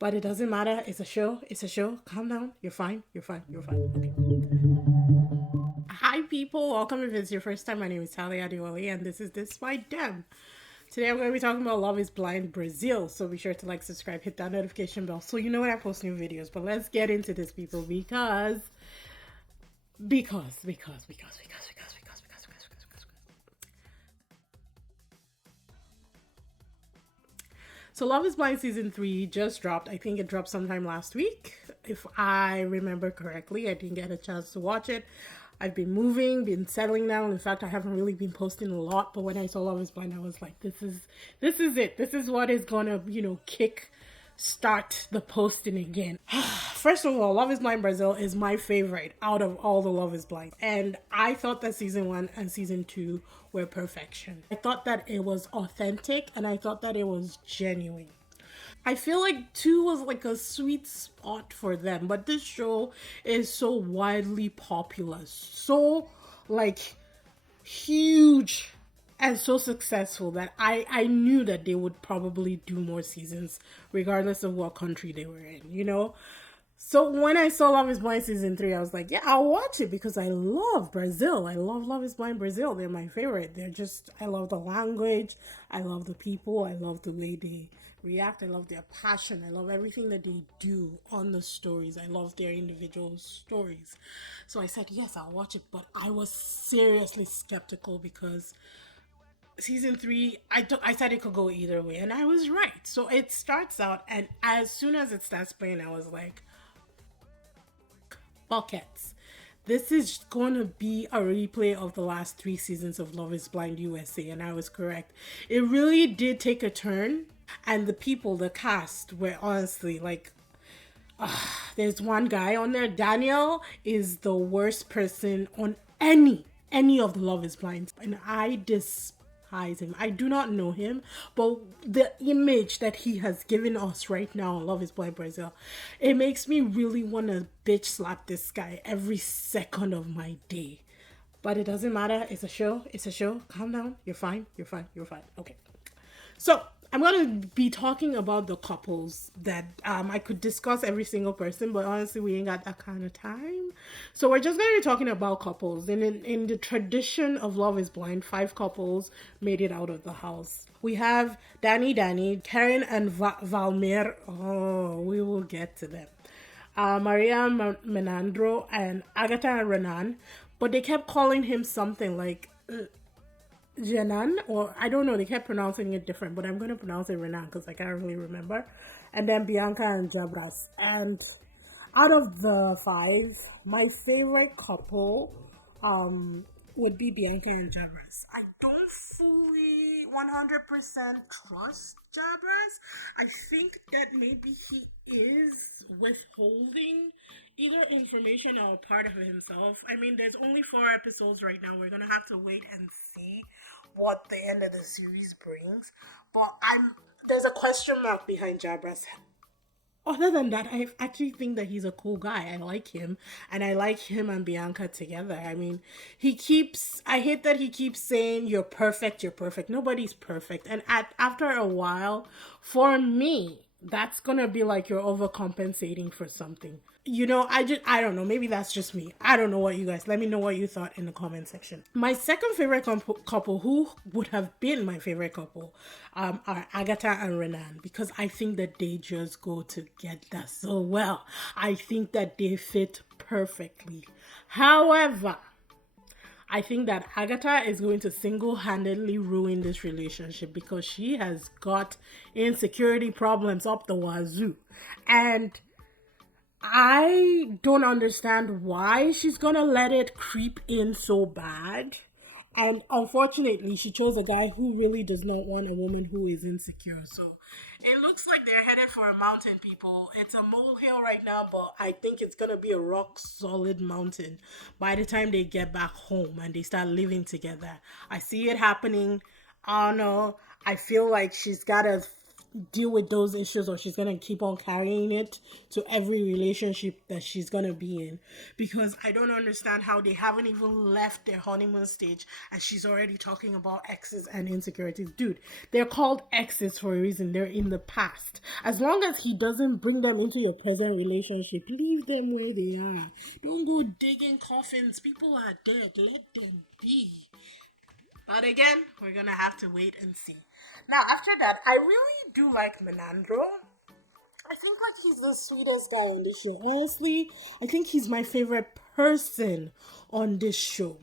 But it doesn't matter. It's a show. It's a show. Calm down. You're fine. You're fine. You're fine. Okay. Hi, people. Welcome if it's your first time. My name is Talia Adiwali, and this is This by Dem. Today, I'm going to be talking about Love is Blind Brazil. So be sure to like, subscribe, hit that notification bell so you know when I post new videos. But let's get into this, people, because. So Love is Blind season 3 just dropped. I think it dropped sometime last week. If I remember correctly, I didn't get a chance to watch it. I've been moving, been settling down. In fact, I haven't really been posting a lot, but when I saw Love is Blind, I was like, this is it. This is what is gonna, kick start the posting again. First of all, Love is Blind Brazil is my favorite out of all the Love is Blind. And I thought that season 1 and season 2 were perfection. I thought that it was authentic and I thought that it was genuine. I feel like 2 was like a sweet spot for them, but this show is so widely popular, so like huge and so successful that I knew that they would probably do more seasons regardless of what country they were in. So when I saw Love is Blind season 3, I was like, yeah, I'll watch it because I love Brazil. I love Love is Blind Brazil. They're my favorite. I love the language. I love the people. I love the way they react. I love their passion. I love everything that they do on the stories. I love their individual stories. So I said, yes, I'll watch it. But I was seriously skeptical because season 3, I said it could go either way. And I was right. So it starts out, and as soon as it starts playing, I was like, buckets. This is going to be a replay of the last 3 seasons of Love is Blind USA, and I was correct. It really did take a turn, and the people, the cast, were honestly like, there's one guy on there. Daniel is the worst person on any of the Love is Blind, and I despise him. I do not know him, but the image that he has given us right now on Love is Blind Brazil, it makes me really want to bitch slap this guy every second of my day. But it doesn't matter. It's a show. It's a show. Calm down. You're fine. You're fine. You're fine. Okay. So I'm going to be talking about the couples that I could discuss every single person, but honestly, we ain't got that kind of time. So we're just going to be talking about couples. And in the tradition of Love is Blind, 5 couples made it out of the house. We have Danny, Karen, and Valmer. Oh, we will get to them. Maria Menandro and Agatha and Renan, but they kept calling him something like Jenan, or I don't know, they kept pronouncing it different, but I'm going to pronounce it Renan because I can't really remember. And then Bianca and Jabras. And out of the 5, my favorite couple would be Bianca and Jabras. I don't fully 100% trust Jabras. I think that maybe he is withholding either information or part of himself. I mean, there's only 4 episodes right now. We're gonna have to wait and see what the end of the series brings. But there's a question mark behind Jabras. Other than that, I actually think that he's a cool guy. I like him, and I like him and Bianca together. I mean, I hate that he keeps saying, you're perfect, you're perfect. Nobody's perfect. And after a while, for me, that's gonna be like you're overcompensating for something. I don't know. Maybe that's just me. I don't know what you guys. Let me know what you thought in the comment section. My second favorite couple, who would have been my favorite couple, are Agatha and Renan, because I think that they just go together so well. I think that they fit perfectly. However, I think that Agatha is going to single-handedly ruin this relationship because she has got insecurity problems up the wazoo. And I don't understand why she's gonna let it creep in so bad. And unfortunately, she chose a guy who really does not want a woman who is insecure. So it looks like they're headed for a mountain, people. It's a molehill right now, but I think it's gonna be a rock solid mountain by the time they get back home and they start living together. I see it happening. I don't know. I feel like she's gotta deal with those issues, or she's gonna keep on carrying it to every relationship that she's gonna be in. Because I don't understand how they haven't even left their honeymoon stage and she's already talking about exes and insecurities. Dude, they're called exes for a reason. They're in the past. As long as he doesn't bring them into your present relationship, leave them where they are. Don't go digging coffins. People are dead. Let them be. But again, we're gonna have to wait and see. Now, after that, I really do like Menandro. I think like he's the sweetest guy on this show. Honestly, I think he's my favorite person on this show.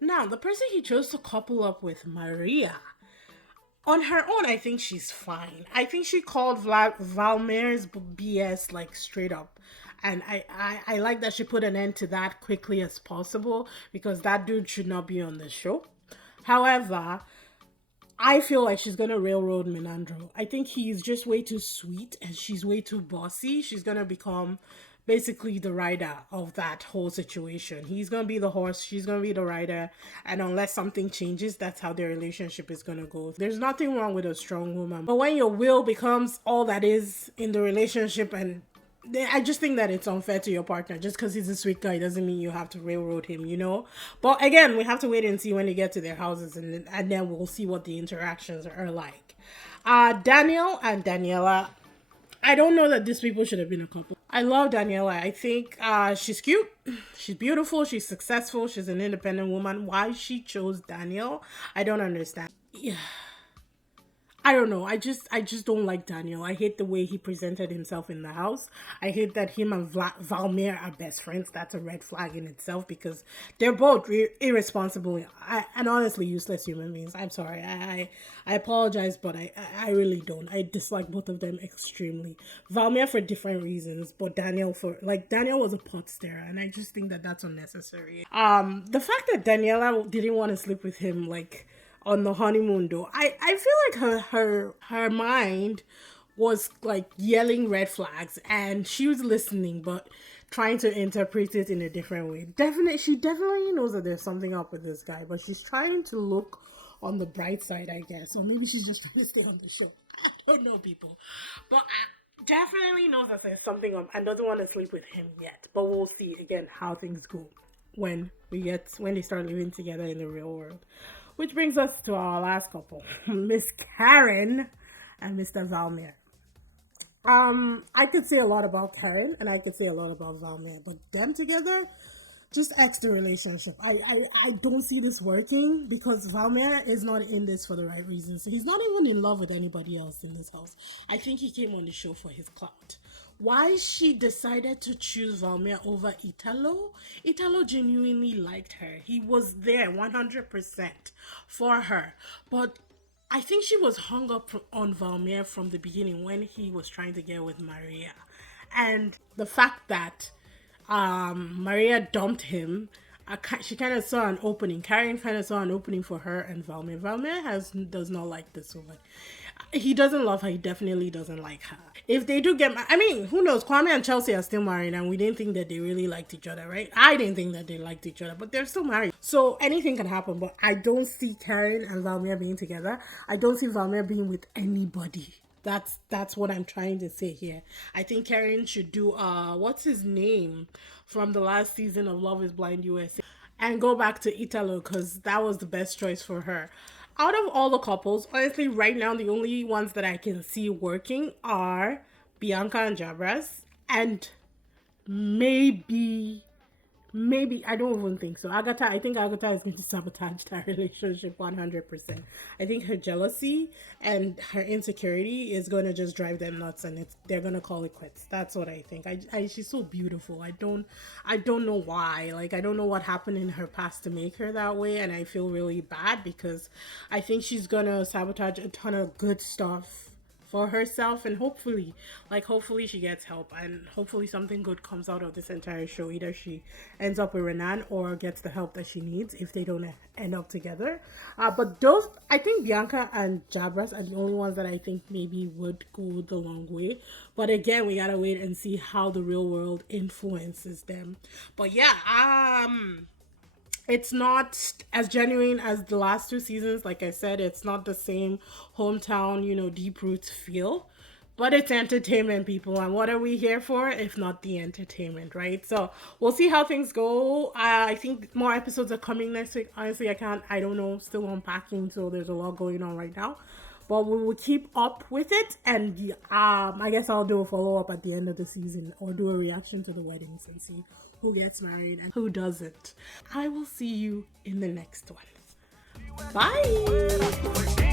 Now, the person he chose to couple up with, Maria, on her own, I think she's fine. I think she called Valmer's BS like straight up. And I like that she put an end to that quickly as possible because that dude should not be on the show. However, I feel like she's gonna railroad Menandro. I think he's just way too sweet and she's way too bossy. She's gonna become basically the rider of that whole situation. He's gonna be the horse, she's gonna be the rider, and unless something changes, that's how their relationship is gonna go. There's nothing wrong with a strong woman, but when your will becomes all that is in the relationship, and I just think that it's unfair to your partner. Just because he's a sweet guy doesn't mean you have to railroad him, you know? But again, we have to wait and see when they get to their houses, and then we'll see what the interactions are like. Daniel and Daniela, I don't know that these people should have been a couple. I love Daniela. I think she's cute. She's beautiful. She's successful. She's an independent woman. Why she chose Daniel, I don't understand. Yeah. I don't know. I just don't like Daniel. I hate the way he presented himself in the house. I hate that him and Valmir are best friends. That's a red flag in itself because they're both irresponsible and honestly useless human beings. I'm sorry. I apologize, but I really don't. I dislike both of them extremely. Valmir for different reasons, but Daniel Daniel was a pot stirrer, and I just think that that's unnecessary. The fact that Daniela didn't want to sleep with him, like, on the honeymoon though, I feel like her mind was like yelling red flags and she was listening but trying to interpret it in a different way. She definitely knows that there's something up with this guy, but she's trying to look on the bright side, I guess, or maybe she's just trying to stay on the show. I don't know, people, but definitely knows that there's something up and doesn't want to sleep with him yet, but we'll see again how things go when they start living together in the real world. Which brings us to our last couple, Miss Karen and Mr. Valmir. I could say a lot about Karen and I could say a lot about Valmir, but them together, just X the relationship. I don't see this working because Valmir is not in this for the right reasons. He's not even in love with anybody else in this house. I think he came on the show for his clout. Why she decided to choose Valmir over Italo genuinely liked her. He was there 100% for her. But I think she was hung up on Valmir from the beginning when he was trying to get with Maria. And the fact that Maria dumped him, she kind of saw an opening. Karen kind of saw an opening for her and Valmir. Valmir does not like this woman. He doesn't love her. He definitely doesn't like her. If they do get I mean, who knows? Kwame and Chelsea are still married and we didn't think that they really liked each other, right? I didn't think that they liked each other, but they're still married. So anything can happen, but I don't see Karen and Valmir being together. I don't see Valmir being with anybody. That's what I'm trying to say here. I think Karen should do what's his name from the last season of Love is Blind USA and go back to Italo because that was the best choice for her. Out of all the couples, honestly, right now, the only ones that I can see working are Bianca and Jabras, and maybe, I don't even think so. I think Agatha is going to sabotage that relationship 100%. I think her jealousy and her insecurity is going to just drive them nuts, and they're going to call it quits. That's what I think. She's so beautiful. I don't know why. Like, I don't know what happened in her past to make her that way, and I feel really bad because I think she's going to sabotage a ton of good stuff for herself, and hopefully she gets help and hopefully something good comes out of this entire show. Either she ends up with Renan or gets the help that she needs if they don't end up together. But those, I think Bianca and Jabras are the only ones that I think maybe would go the long way. But again, we gotta wait and see how the real world influences them. But yeah, It's not as genuine as the last two seasons. Like I said, it's not the same hometown, deep roots feel. But it's entertainment, people. And what are we here for if not the entertainment, right? So we'll see how things go. I think more episodes are coming next week. Honestly, I don't know. Still unpacking. So there's a lot going on right now. But we will keep up with it. And I guess I'll do a follow up at the end of the season or do a reaction to the weddings and see who gets married and who doesn't. I will see you in the next one. Bye.